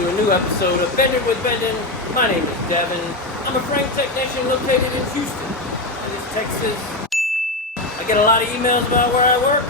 to a new episode of Bending with Bending. My name is Devin. I'm a frame technician located in Houston, that is Texas. I get a lot of emails about where I work,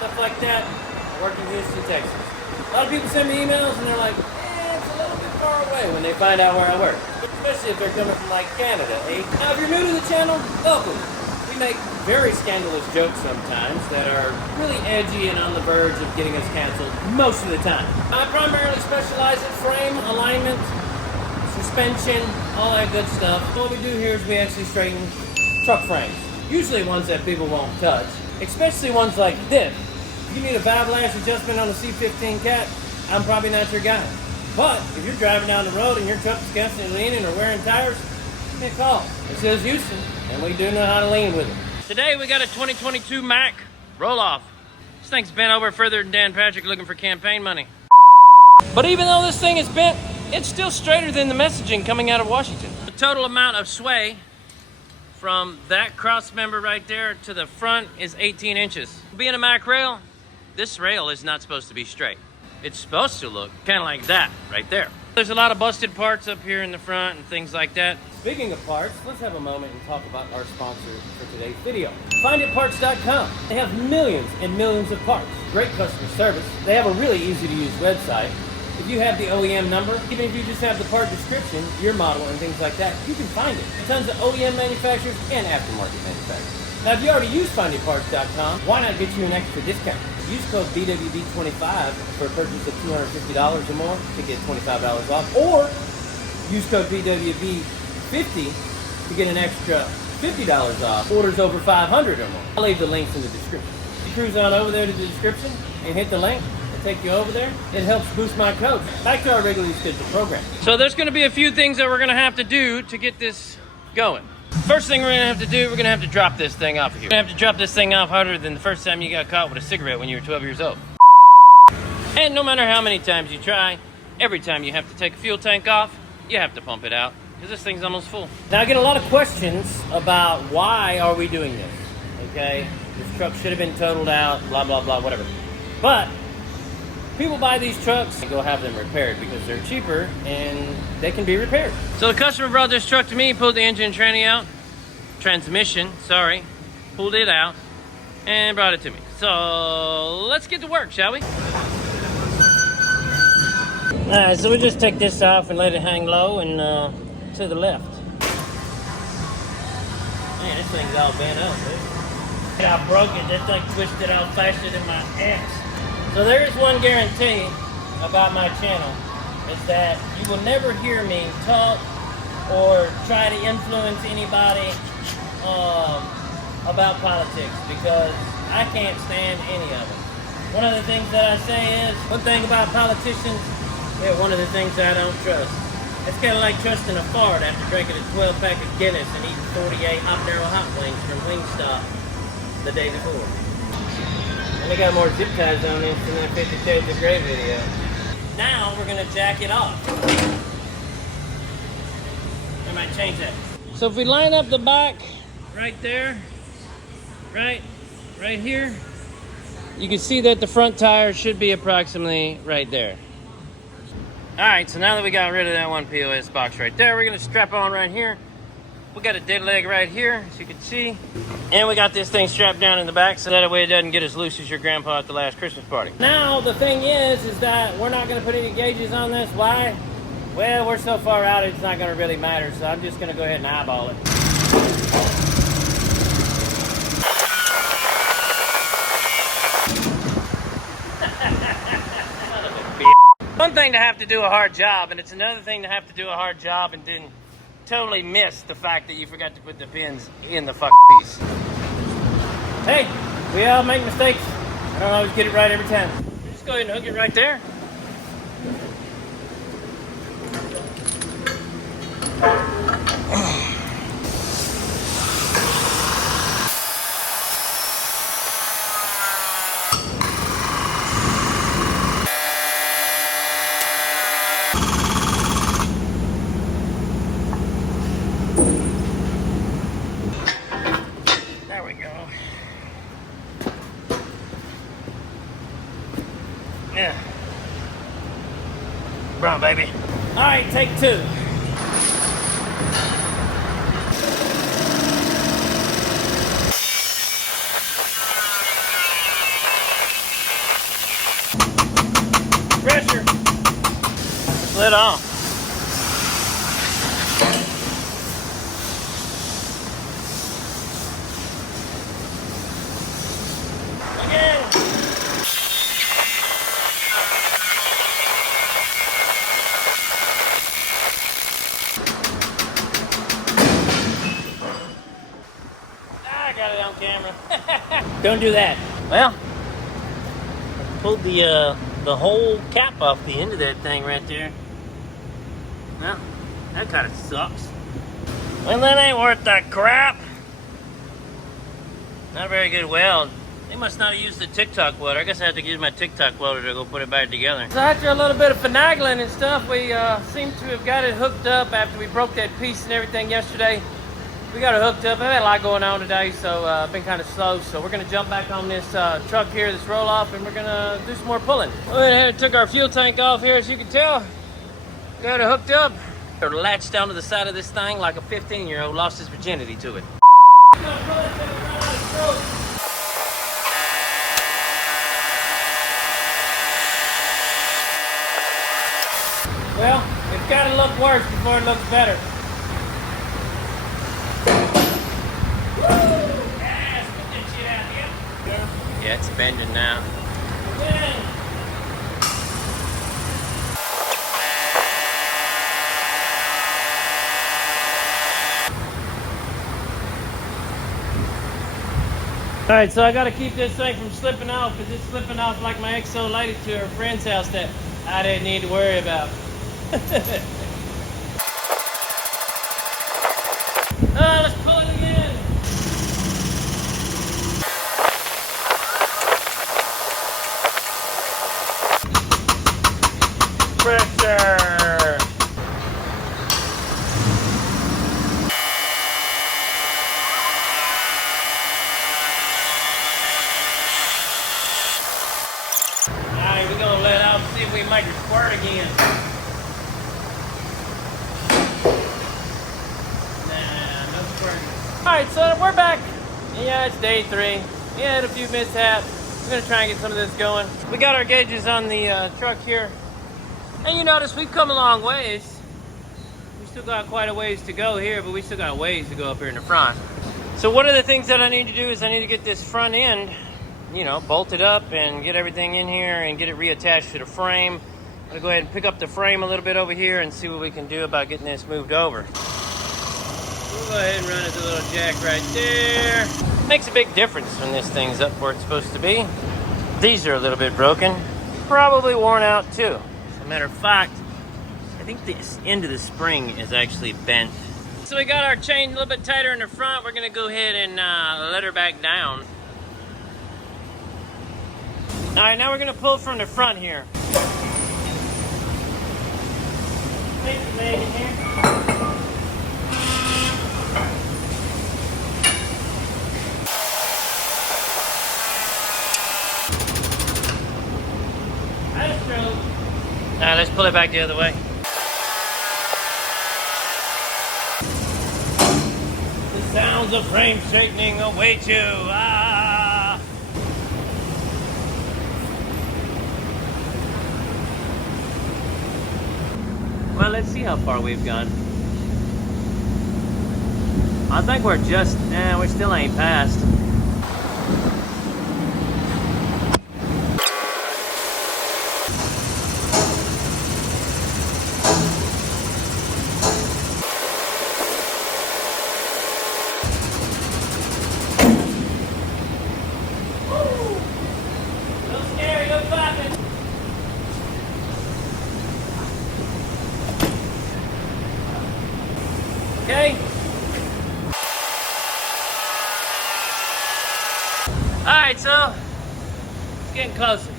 stuff like that. I work in Houston, Texas. A lot of people send me emails and they're like, it's a little bit far away when they find out where I work. Especially if they're coming from like Canada, eh? Now if you're new to the channel, welcome. We make very scandalous jokes sometimes that are really edgy and on the verge of getting us canceled most of the time. I primarily specialize in frame, alignment, suspension, all that good stuff. What we do here is we actually straighten truck frames. Usually ones that people won't touch, especially ones like this. If you need a valve lash adjustment on a C15 cat, I'm probably not your guy. But if you're driving down the road and your truck's constantly leaning or wearing tires, give me a call. It says Houston, and we do know how to lean with it. Today we got a 2022 Mack roll-off. This thing's bent over further than Dan Patrick looking for campaign money. But even though this thing is bent, it's still straighter than the messaging coming out of Washington. The total amount of sway from that cross member right there to the front is 18 inches. Being a Mack rail, this rail is not supposed to be straight. It's supposed to look kind of like that right there. There's a lot of busted parts up here in the front and things like that. Speaking of parts, let's have a moment and talk about our sponsor for today's video. FinditParts.com. They have millions and millions of parts. Great customer service. They have a really easy to use website. If you have the OEM number, even if you just have the part description, your model and things like that, you can find it. Tons of OEM manufacturers and aftermarket manufacturers. Now, if you already use FinditParts.com, why not get you an extra discount? Use code BWB25 for a purchase of $250 or more to get $25 off, or use code BWB50 to get an extra $50 off orders over 500 or more. I'll leave the links in the description. You cruise on over there to the description and hit the link. Take you over there. It helps boost my coach. Back to our regularly scheduled program. So there's going to be a few things that we're going to have to do to get this going. First thing we're going to have to do, we're going to have to drop this thing off of here. We're going to have to drop this thing off harder than the first time you got caught with a cigarette when you were 12 years old. And no matter how many times you try, every time you have to take a fuel tank off, you have to pump it out because this thing's almost full. Now I get a lot of questions about why are we doing this, okay? This truck should have been totaled out, blah, blah, blah, whatever. But people buy these trucks and go have them repaired because they're cheaper and they can be repaired. So the customer brought this truck to me, pulled the engine and transmission, pulled it out and brought it to me. So let's get to work, shall we? Alright, so we just take this off and let it hang low and to the left. Man, this thing's all bent up, dude. I broke it, this thing twisted out faster than my ass. So there is one guarantee about my channel, is that you will never hear me talk or try to influence anybody about politics, because I can't stand any of it. One of the things that I say is, one thing about politicians, they're one of the things I don't trust. It's kind of like trusting a fart after drinking a 12-pack of Guinness and eating 48 habanero hot wings from Wingstop the day before. And they got more zip ties on this than that 50 Shades of Grey video. Now we're gonna jack it off. I might change that. So if we line up the back right there, right here, you can see that the front tire should be approximately right there. All right, so now that we got rid of that one POS box right there, we're gonna strap on right here. We got a dead leg right here, as you can see. And we got this thing strapped down in the back so that way it doesn't get as loose as your grandpa at the last Christmas party. Now, the thing is that we're not gonna put any gauges on this. Why? Well, we're so far out, it's not gonna really matter, so I'm just gonna go ahead and eyeball it. One thing to have to do a hard job, and it's another thing to have to do a hard job and then totally missed the fact that you forgot to put the pins in the fucking piece. Hey, we all make mistakes. I don't always get it right every time. Just go ahead and hook it right there. Come on, baby. All right, take two. Pressure. Let off. Again. I got it on camera. Don't do that. Well, pulled the whole cap off the end of that thing right there. Well, that kind of sucks. Well, that ain't worth that crap. Not a very good weld. They must not have used the TikTok welder. I guess I have to use my TikTok welder to go put it back together. So after a little bit of finagling and stuff, we seem to have got it hooked up after we broke that piece and everything yesterday. We got it hooked up. I've had a lot going on today, so been kind of slow. So we're gonna jump back on this truck here, this roll off, and we're gonna do some more pulling. We went ahead and took our fuel tank off here, as you can tell. Got it hooked up. It latched down to the side of this thing like a 15-year-old lost his virginity to it. Well, it's gotta look worse before it looks better. Yeah, it's bending now. All right, so I got to keep this thing from slipping off because it's slipping off like my ex-old lady to her friend's house that I didn't need to worry about. Let's pull it again. Pressure. Alright, we're gonna let out, see if we make it squirt again. Nah, no squirting. Alright, so we're back. Yeah, it's day 3. We had a few mishaps. We're gonna try and get some of this going. We got our gauges on the truck here. And you notice we've come a long ways. We still got quite a ways to go here, but we still got a ways to go up here in the front. So one of the things that I need to do is I need to get this front end, you know, bolted up and get everything in here and get it reattached to the frame. I'm gonna go ahead and pick up the frame a little bit over here and see what we can do about getting this moved over. We'll go ahead and run this little jack right there. Makes a big difference when this thing's up where it's supposed to be. These are a little bit broken, probably worn out too. As a matter of fact, I think this end of the spring is actually bent. So we got our chain a little bit tighter in the front. We're gonna go ahead and let her back down. All right, now we're gonna pull from the front here. Thank you, Megan here. All right, let's pull it back the other way. The sounds of frame straightening await you. Ah. Well, let's see how far we've gone. I think we're just, we still ain't passed. Okay. Alright, so it's getting closer.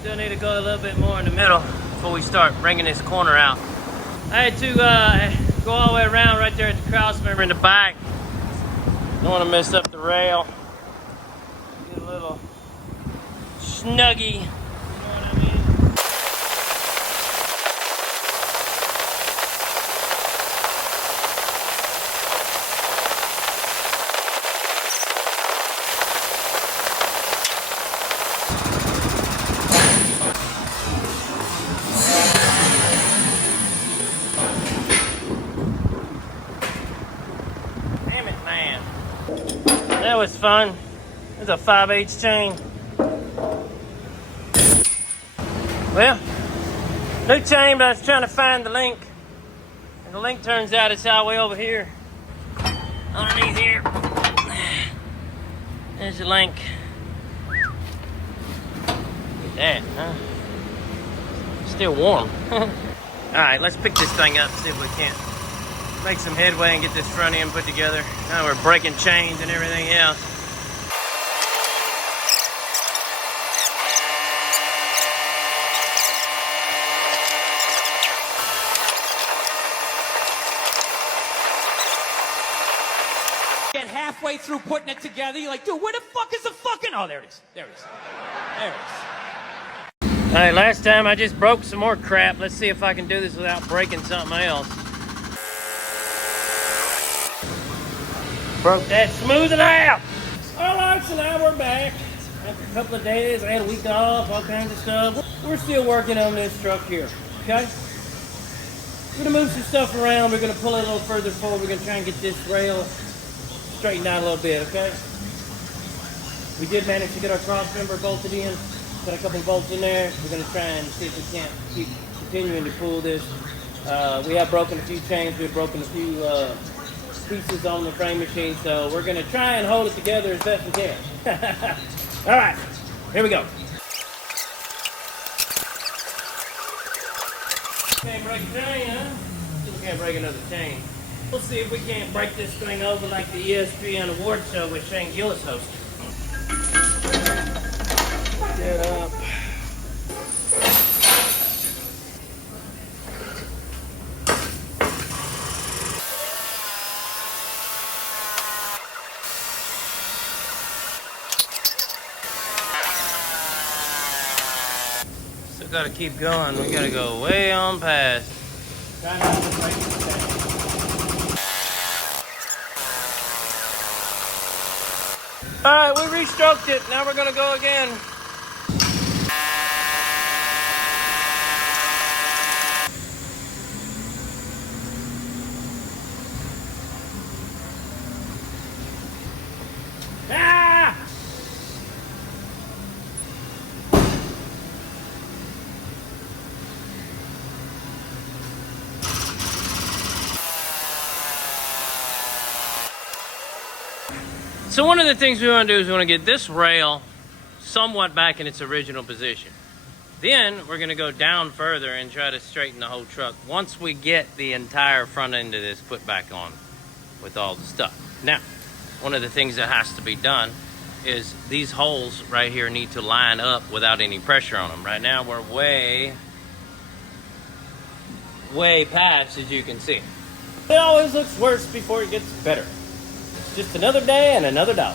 Still need to go a little bit more in the middle before we start bringing this corner out. I had to go all the way around right there at the cross member in the back. Don't want to mess up the rail. Get a little snuggie. You know what I mean? That was fun. It's a 5/8 chain. Well, new chain, but I was trying to find the link. And the link turns out it's all the way over here. Underneath here. There's the link. Look at that, huh? Still warm. Alright, let's pick this thing up and see if we can't make some headway and get this front end put together. Now we're breaking chains and everything else. Get halfway through putting it together, you're like, dude, where the fuck is the fucking... Oh, there it is. There it is. There it is. All right, last time I just broke some more crap. Let's see if I can do this without breaking something else. Broke that smoothing out. All right, so now we're back. After a couple of days, I had a week off, all kinds of stuff. We're still working on this truck here, okay? We're gonna move some stuff around. We're gonna pull it a little further forward. We're gonna try and get this rail straightened out a little bit, okay? We did manage to get our cross member bolted in. Got a couple bolts in there. We're gonna try and see if we can't keep continuing to pull this. We have broken a few chains. We've broken a few pieces on the frame machine, so we're gonna try and hold it together as best we can. All right, here we go. Can't break a chain, huh? Still can't break another chain. We'll see if we can't break this thing over like the ESPN award show with Shane Gillis hosted. Get up. Still gotta keep going. We gotta go way on past. Try not to break the chain. Alright, we restroked it. Now we're gonna go again. Ah! So one of the things we want to do is we want to get this rail somewhat back in its original position. Then we're going to go down further and try to straighten the whole truck once we get the entire front end of this put back on with all the stuff. Now, one of the things that has to be done is these holes right here need to line up without any pressure on them. Right now we're way past, as you can see. It always looks worse before it gets better. Just another day and another dollar.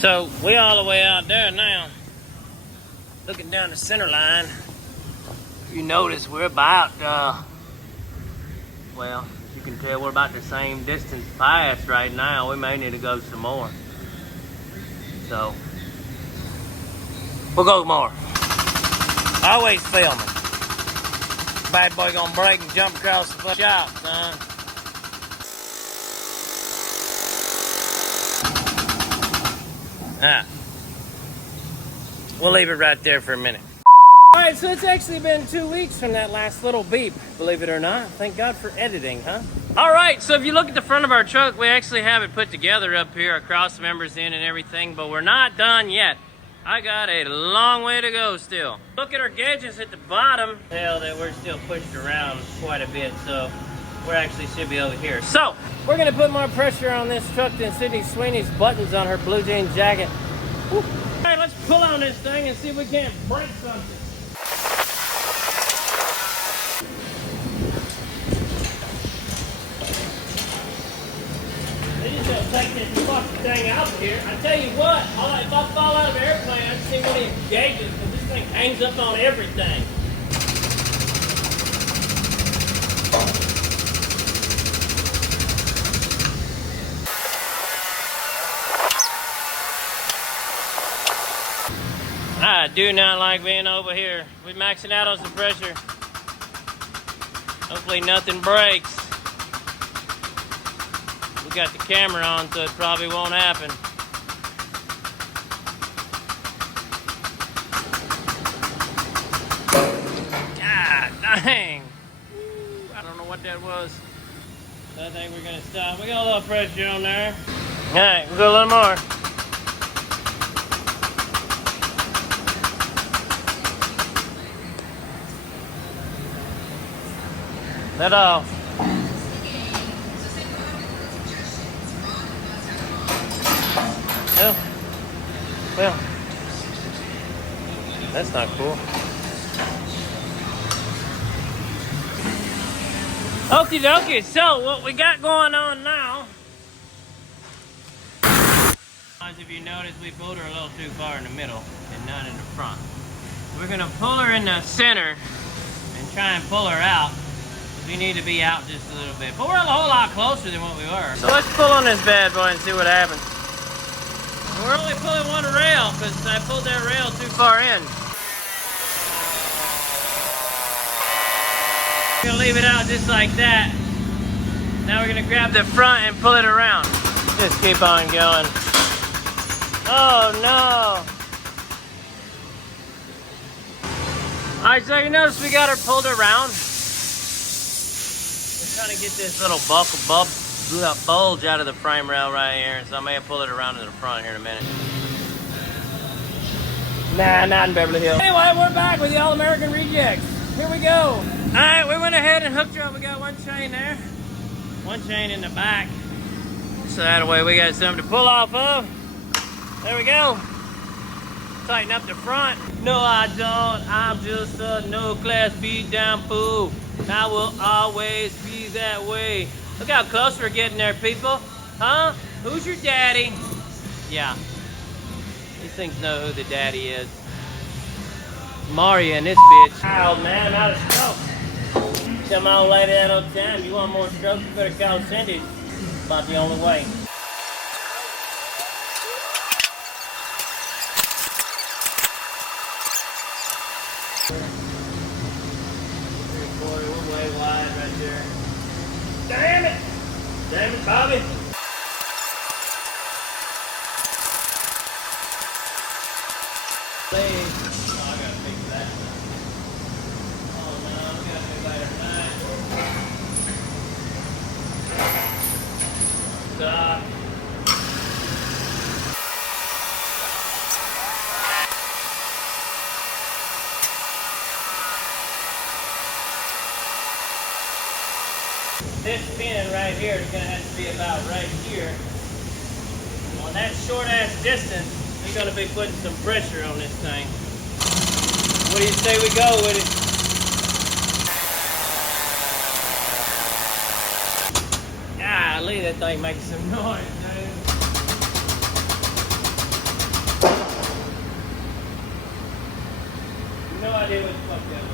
So we all the way out there now, looking down the center line. You notice we're about, well, you can tell we're about the same distance past right now. We may need to go some more. So, we'll go more. Always filming. Bad boy gonna break and jump across the shop, son. Ah. We'll leave it right there for a minute. Alright, so it's actually been 2 weeks from that last little beep, believe it or not. Thank God for editing, huh? Alright, so if you look at the front of our truck, we actually have it put together up here, our cross members in and everything, but we're not done yet. I got a long way to go still. Look at our gauges at the bottom. Tell that we're still pushed around quite a bit, so we actually should be over here. So, we're gonna put more pressure on this truck than Sydney Sweeney's buttons on her blue jean jacket. Alright, let's pull on this thing and see if we can't break something. Take this fucking thing out of here. I tell you what, if I fall out of an airplane, I just see one of these gauges, because this thing hangs up on everything. do not like being over here. We're maxing out on some pressure. Hopefully nothing breaks. We got the camera on, so it probably won't happen. God dang. I don't know what that was. I think we're gonna stop. We got a little pressure on there. All right, we'll go a little more. Let off. Well, that's not cool. Okie dokie, so what we got going on now, as if you notice, we pulled her a little too far in the middle and not in the front. We're gonna pull her in the center and try and pull her out. We need to be out just a little bit, but we're a whole lot closer than what we were. So let's pull on this bad boy and see what happens. We're only pulling one rail because I pulled that rail too far in. We're gonna leave it out just like that. Now we're gonna grab the front and pull it around. Just keep on going. Oh no! All right, so you notice we got her pulled around. Trying to get this little bulge out of the frame rail right here, so I may pull it around to the front here in a minute. Nah, not in Beverly Hills. Anyway, we're back with the All-American Rejects. Here we go. All right, we went ahead and hooked her up. We got one chain there, one chain in the back. So that way we got something to pull off of. There we go. Tighten up the front. No, I don't. I'm just a no-class beat-down fool. I will always be that way. Look how close we're getting there, people. Huh? Who's your daddy? Yeah. These things know who the daddy is. Mario and this bitch. Oh, man, I'm out of stroke. Tell my old lady that all the time. You want more stroke, you better call Cindy. About the only way. Damn it! Damn it, Bobby! Please. Oh, I gotta fix that. Oh no, we gotta do later tonight. Stop. This pin right here is going to have to be about right here. On that short ass distance, we're going to be putting some pressure on this thing. What do you say we go with it? Golly, that thing makes some noise, dude. No idea what the fuck that was.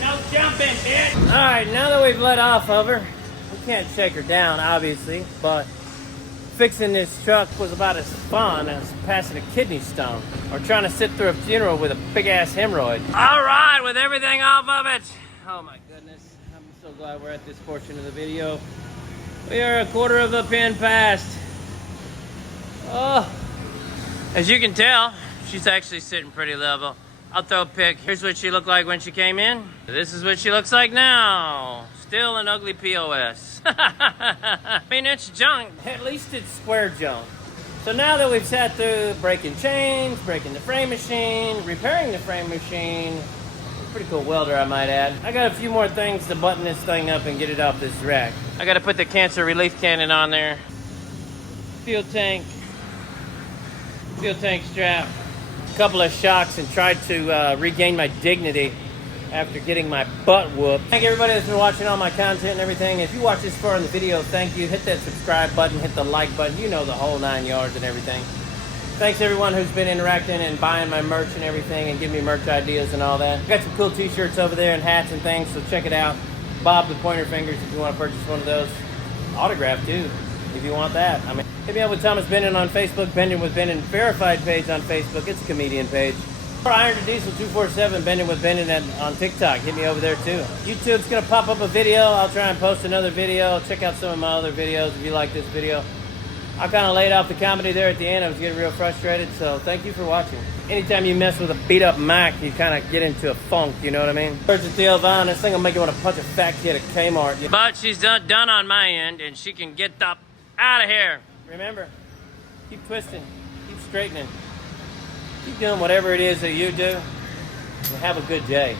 No jumping, bitch! Alright, now that we've let off of her, we can't shake her down, obviously, but fixing this truck was about as fun as passing a kidney stone or trying to sit through a funeral with a big-ass hemorrhoid. Alright, with everything off of it. Oh my goodness, I'm so glad we're at this portion of the video. We are a quarter of a pin past. Oh, as you can tell, she's actually sitting pretty level. I'll throw a pic. Here's what she looked like when she came in. This is what she looks like now. Still an ugly POS. I mean, it's junk. At least it's square junk. So now that we've sat through breaking chains, breaking the frame machine, repairing the frame machine, pretty cool welder, I might add. I got a few more things to button this thing up and get it off this rack. I got to put the cancer relief cannon on there. Fuel tank strap. Couple of shocks and tried to regain my dignity after getting my butt whooped. Thank everybody that's been watching all my content and everything. If you watch this far in the video, thank you. Hit that subscribe button, hit the like button. You know the whole 9 yards and everything. Thanks everyone who's been interacting and buying my merch and everything and giving me merch ideas and all that. Got some cool t-shirts over there and hats and things, so check it out. Bob the Pointer Fingers if you want to purchase one of those. Autograph too, if you want that. I mean, hit me up with Thomas Bendon on Facebook, Bendon with Bendon verified page on Facebook. It's a comedian page. Or Iron to Diesel 247, Bendon with Bendon on TikTok. Hit me over there too. YouTube's gonna pop up a video. I'll try and post another video. Check out some of my other videos if you like this video. I kind of laid off the comedy there at the end. I was getting real frustrated, so thank you for watching. Anytime you mess with a beat up Mac, you kind of get into a funk, you know what I mean? Words of Theo Vaughn, this thing will make you want to punch a fat kid at Kmart. But she's done on my end, and she can get the out of here. Remember, keep twisting, keep straightening, keep doing whatever it is that you do, and have a good day.